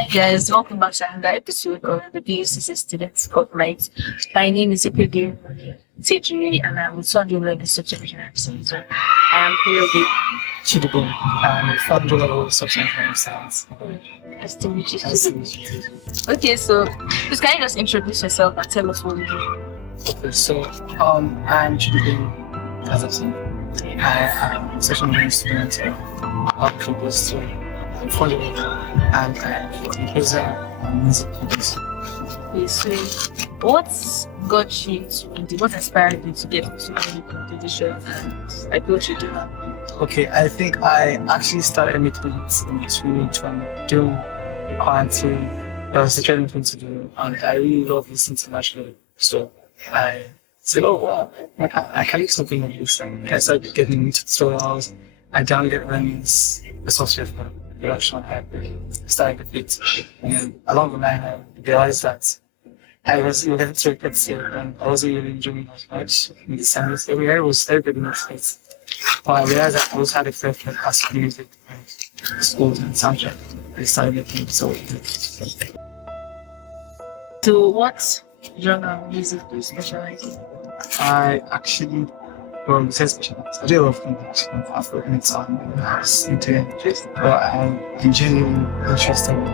Hi guys, welcome back to another episode of the BUCC Student Spotlight. My name is Ipege Tejiri and I'm with Sandra in the subject matter center. I am here with Chidubem, and founder of Social Science. Nice to meet you. Okay, so please can you just introduce yourself and tell us what you do? Okay, so I'm Chidubem David. I am a social media student of Provost and following, and I'm a composer and music producer. Okay, so what got you what inspired you to get into music composition and like what you do now? Okay, I think I actually started making beats in 2022 quarantine. That was the training thing to do, and I really love listening to national. So I said, oh wow, I can make something like this. And I started getting into tutorials. I downloaded Remy's the software for production. I started with it. And along the line, I realized that I was really repetitive and I wasn't really enjoying it as much in the sense. Everywhere was very good in it. But I realized that I also had a fair for classical music and schools and soundtrack. I started making it so So what genre of music do you specialize in? I actually say specialized. I do a lot of English and Afro-beats and house into it. But I'm genuinely interested in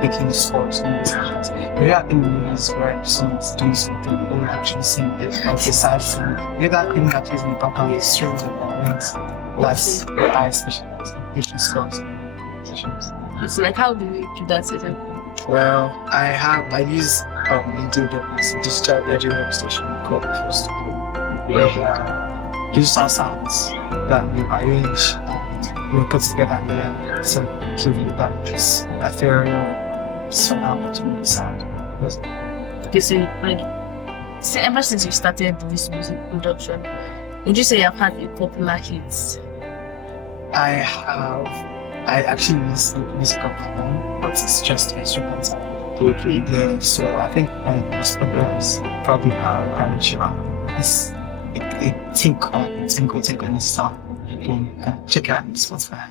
making scores and musicians. Maybe I think movies where someone's doing something or actually sing it like aside from maybe that thing that is in the background is strings and wings. That's where I specialize in making scores and musicians. So like how do you do that exactly? Well, I use a digital audio workstation called First where digital sounds that we arrange and we put together and then so give you that just ethereal sound to the sound. Okay, so like ever since you started this music production, would you say you've had a popular hits? I actually use the music of my own, but it's just instrumental. Yeah, so I think my most popular is probably Granny Shira. It's a tinkle in the song. Check it out on Spotify.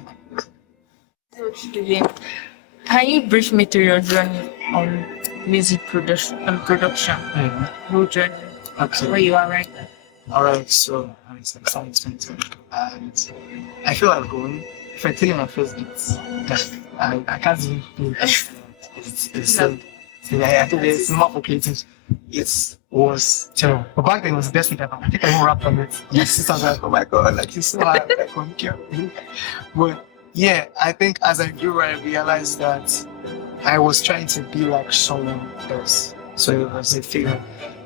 Can you brief me through your journey on music production? Whole journey, Absolutely. where you are right now? Alright, so I'm starting 20 and I feel like going. If I tell you my first beats, that I can't even do it. I think there's more for creative. It was terrible. But back then it was the best thing ever. I think I even rapped on it. My sister's like, oh my god, like it's so hard, like on care. But yeah, I think as I grew I realized that I was trying to be like someone else. So it was a figure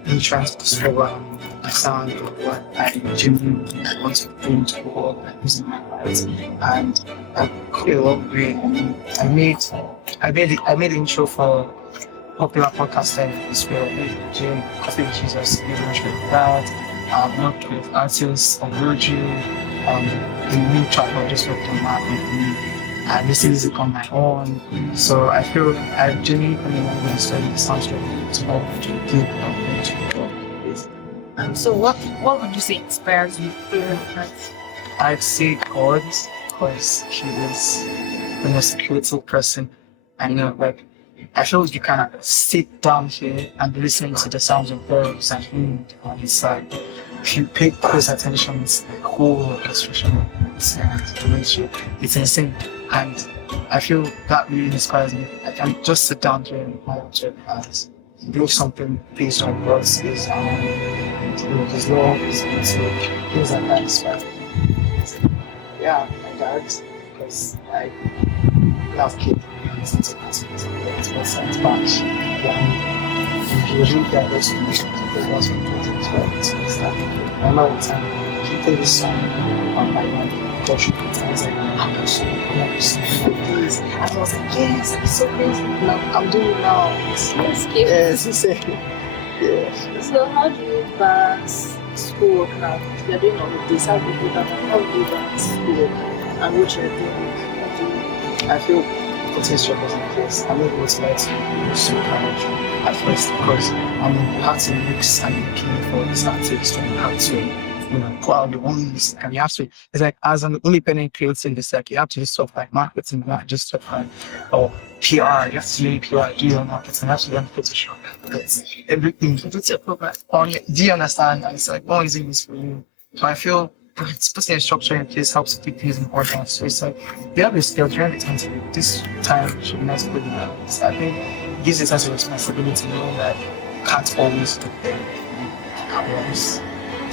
in trying to discover my sound or what I genuinely want to bring to the world and using my lives. And I got a long way. I made the intro for popular podcast like this Jim Coffee Jesus, that I've worked with artists on Virgil, the new track I just worked on that with me. I listen to music on my own, so I feel I genuinely come along with studying the soundtrack to help to give So what would you say inspires you through that? I'd say God, because he is the most creative person I know. Like, I feel you can sit down here and be listening to the sounds of birds and wind on his side. If you pay close attention, it's the whole orchestration of the sound. It's insane. And I feel that really inspires me. I can just sit down here and watch it and do something based on God's his love, his music, things like that inspire me. Yeah, my dad, because I love kids. It's my son's batch. He was really diverse to me because he was from 2012. So I remember one time he played this song on my mind, Gosh, I was like, I'm so please. And I was like, yes, it's so crazy. Now I'm doing it now. Yes, it's safe. Yeah. So how do you balance schoolwork now? You're doing all of this, how do you do that? How do you balance schoolwork and what you're doing? I feel putting struggles in place. I'm not able to let you so courage at first because I'm how to mix and looking for this artist and how to put out your own music, and you have to. It's like as an independent creator in this, like you have to do stuff like marketing, not just stuff like PR. You have to do PR, do your marketing, you have to learn Photoshop. It's everything. It's a program. Do you understand? And it's like one is this for you. So I feel it's putting a structure in place helps to keep things in order. So it's like you have a skill, you have a time to do this time should be nice to put in out. So I think it gives it as a responsibility knowing that you can't always do it.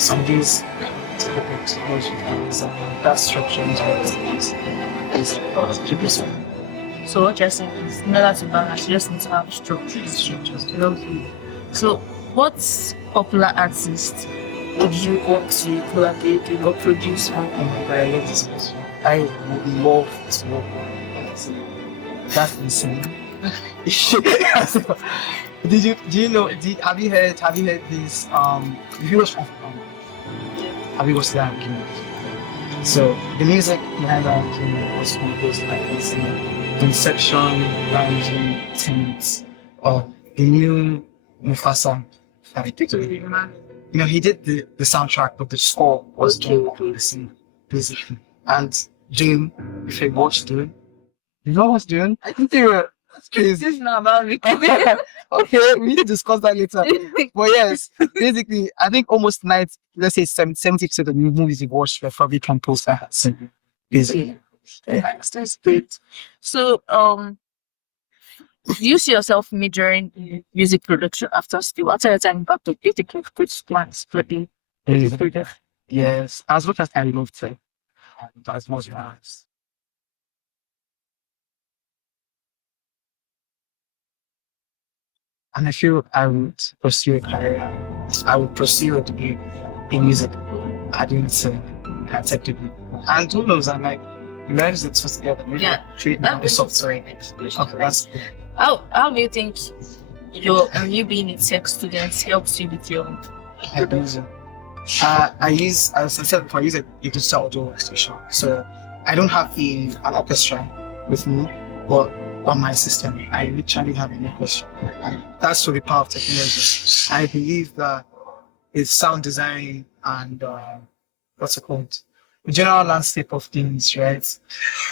Some days that structure is So what you're saying is, in order to balance, you just need to have structures. Okay. So what popular artist would you want to collaborate with or produce for? I would love to work with. That's insane. Have you heard this videos from have you watched that game? So the music behind that game was composed like this Inception, Ranking, Tenants, or the new Mufasa. He did the soundtrack, but the score was doing the same, basically. And Dune, if you watched Dune, you know what's Dune? I think they were. That's crazy. This is not about me. Okay, we need to discuss that later. But yes, basically, I think almost 70% of the movies you've watched were probably composed by her. Basically. Yeah, that's great. So, do you see yourself majoring in music production after school? What are your time back to critical plans for the music production? Yes, as much as I love to, as much as. And I feel I would pursue a career. I would pursue a degree in music. I didn't say acceptably. And who knows, I'm like, manage the two together. Maybe treat the software. Okay, that's good. How do you think you being a tech student helps you with your production? As I said before, I use a digital audio workstation. So I don't have an orchestra with me, but on my system, I literally have an orchestra. And that's for the power of technology. I believe that it's sound design and what's it called? The general landscape of things, right?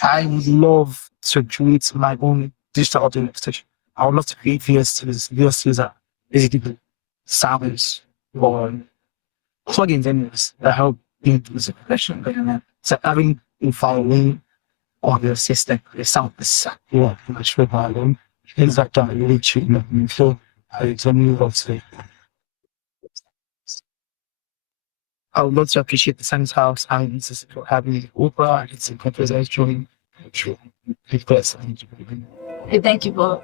I would love to create my own digital audio workstation. I would love to create VSTs. VSTs are basically sounds or plugins anyways that help you do the profession. So having a following on the system, the sound is much better. Things like that really treat me. So it's a new workstation. I would love to appreciate the Sun's house and it's support having Oprah and it's a composer joining. Thank you for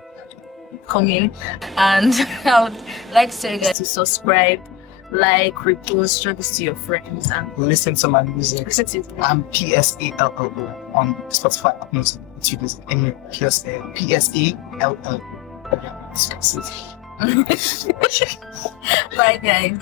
coming, and I would like to tell you guys to subscribe, like, repost, share this to your friends, and listen to my music. listen to it. I'm PSALLO on Spotify, Apple Music, YouTube, and PSALLO. Bye, guys.